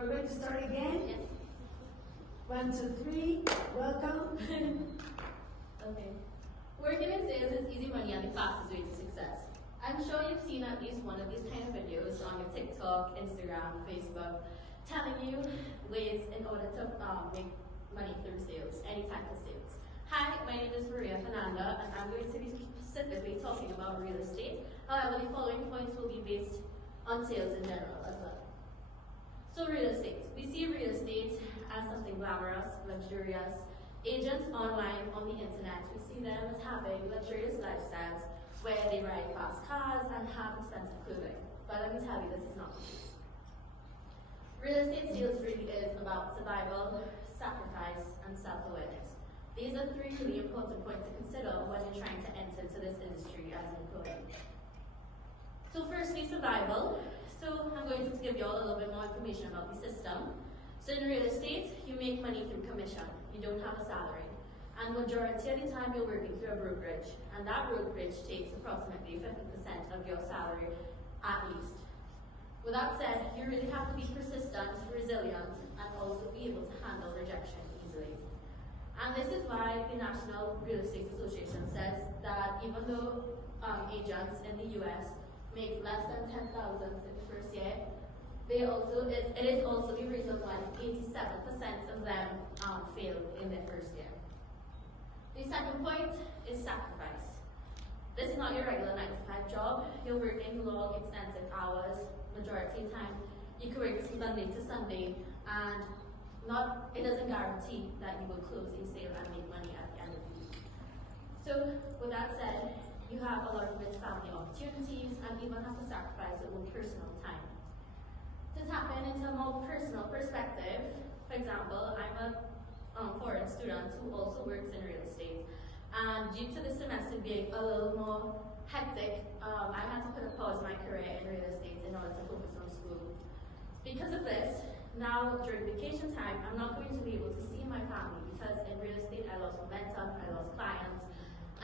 we're going to start again. Yes. 1, 2, 3. Welcome. Okay. Working in sales is easy money and the fastest way to success. I'm sure you've seen at least one of these kind of videos on your TikTok, Instagram, Facebook, telling you ways in order to make money through sales, any type of sales. Hi, my name is Maria Fernanda, and I'm going to be specifically talking about real estate. However, the following points will be based on sales in general as well. So real estate. We see real estate as something glamorous, luxurious. Agents online on the internet, we see them as having luxurious lifestyles where they ride fast cars and have expensive clothing. But let me tell you, this is not the case. Real estate sales really is about survival, sacrifice, and self-awareness. These are three really important points to consider when you're trying to enter into this industry as an employee. So firstly, survival. So I'm going to give you all a little bit more information about the system. So in real estate, you make money through commission. You don't have a salary. And majority of the time you're working through a brokerage. And that brokerage takes approximately 50% of your salary at least. With that said, you really have to be persistent, resilient, and also be able to handle rejection easily. And this is why the National Real Estate Association says that even though agents in the US make less than $10,000 in the first year, it is also the reason why 87% of them fail in their first year. The second point is sacrifice. This is not your regular 9-to-5 job. You're working long, extensive hours. Majority of the time, you can work Monday to Sunday, and it doesn't guarantee that you will close a sale and make money at the end of the week. So, with that said, you have a lot of missed family opportunities, and even have to sacrifice your own personal time. To tap into a more personal perspective, for example, I'm a foreign student who also works in real estate, and due to the semester being a little more hectic, I had to put a pause in my career in real estate in order to focus on school. Because of this, now during vacation time, I'm not going to be able to see my family because in real estate I lost momentum, I lost clients,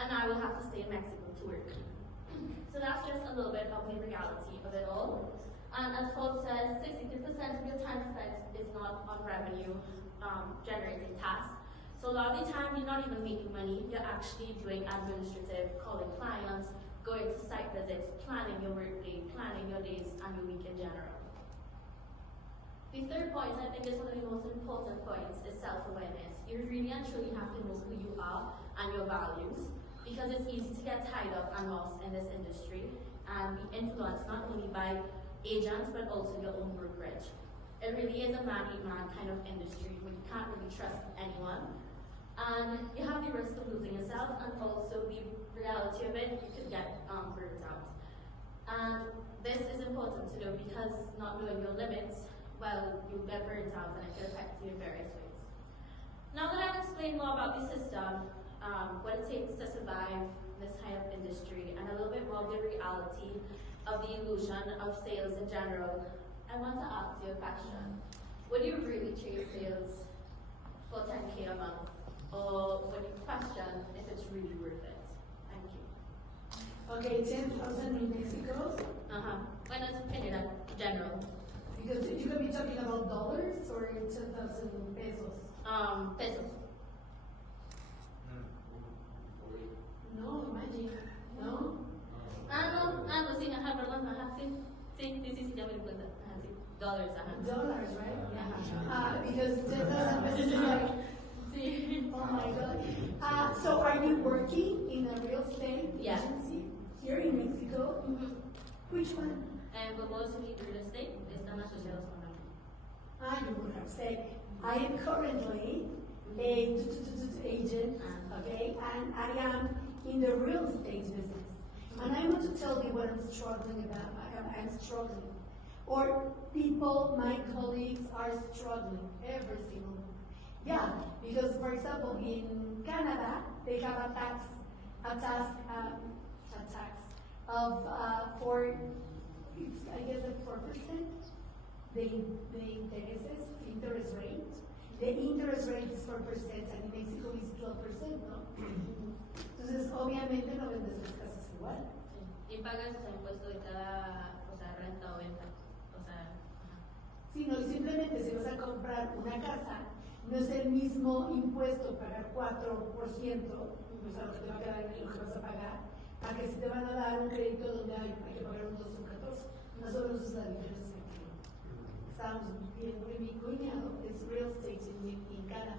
and I will have to stay in Mexico to work. So that's just a little bit of the reality of it all. And as Forbes says, 62% of your time spent is not on revenue generating tasks. So a lot of the time you're not even making money, you're actually doing administrative, calling clients, going to site visits, planning your workday, planning your days and your week in general. The third point, I think, is one of the most important points, is self-awareness. You really and truly have to know who you are and your values, because it's easy to get tied up and lost in this industry and be influenced not only by agents but also your own brokerage. It really is a man-eat-man kind of industry where you can't really trust anyone, and you have the risk of losing yourself, and also the reality of it, you could get burnt out. And this is important to know, because not knowing your limits, well, you'll get burnt out and it can affect you in various ways. Now that I've explained more about the system, what it takes to survive this kind of industry, and a little bit more of the reality of the illusion of sales in general, I want to ask you a question. Would you really chase sales for 10K a month? Or would you question if it's really worth it? Thank you. Okay, 10,000 in Mexico. When it's in general. Because you could be talking about dollars or 10,000 pesos. Pesos. No, imagine. No? No, sí, perdón, sí, ya me di cuenta. Sí, dollars, Dollars, right? Yeah. Because 10,000 pesos is like, oh my God. So are you working in a real estate agency here in Mexico? Which one? But mostly real estate, están asociados con algo. You would have said, I am currently a agent, okay, and I am in the real estate business. And I want to tell you what I'm struggling about. I'm struggling. Or people, my colleagues are struggling, every single one. Yeah, because for example, in Canada, they have a tax of I guess at 4%. The interest rate. The interest rate is 4%, and in Mexico is 12%, ¿no? Entonces, obviamente no vendes las casas igual. Y pagas el impuesto de cada, renta o venta. sino simplemente si vas a comprar una casa, no es el mismo impuesto pagar 4%, o sea, lo que te va a quedar en lo que vas a pagar, a que si te van a dar un crédito donde hay que pagar un 12 o un 14. Más o menos es la diferencia que estábamos viendo en mi cuñado, es real estate in Canadá.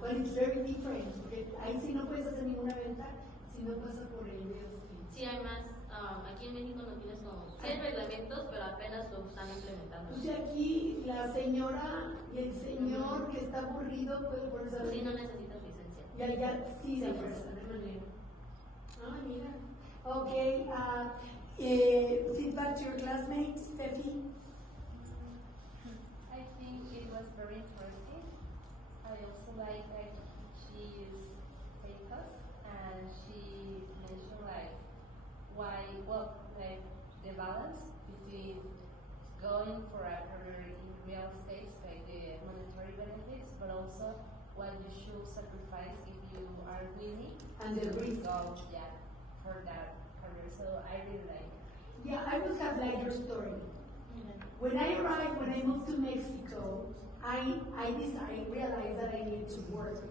But it's very different, porque ahí sí no puedes hacer ninguna venta si no pasa por el real estate. Sí, hay más, aquí en México no tienes como, sí hay reglamentos, pero apenas lo están implementando. O sea, aquí la señora y el señor que está aburrido puede ponerse a ver. Sí, no necesitas licencia. Ya, sí, de fuerza, de manera. Ah, mira. Okay, feedback to your classmates, Steffi. I think it was very interesting. I also like that she used pathos and she mentioned like why, well, like the balance between going for a career in real estate, like the monetary benefits, but also what you should sacrifice if you are willing And the risk. go, yeah, for that career. So I really like it. Yeah, I would have liked your story. When I arrived, when I moved to Mexico, I realized that I needed to work.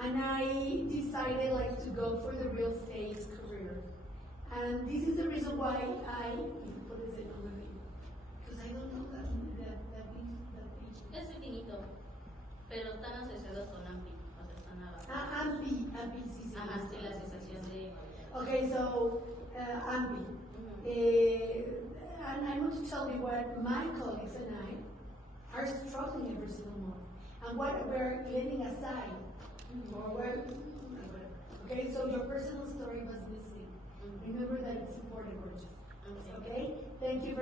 And I decided like to go for the real estate career. And this is the reason why what is it already? Because I don't know that page. Es pequeñito, pero están asociados con AMPI, o sea, están abajo. AMPI, sí. Ajá, sí, la asociación de... Okay, so AMPI. And I want to tell you what my colleagues and I are struggling every single month, and what we're letting aside, or we're, okay, so your personal story was missing. Remember that it's important, gorgeous. Okay? Thank you very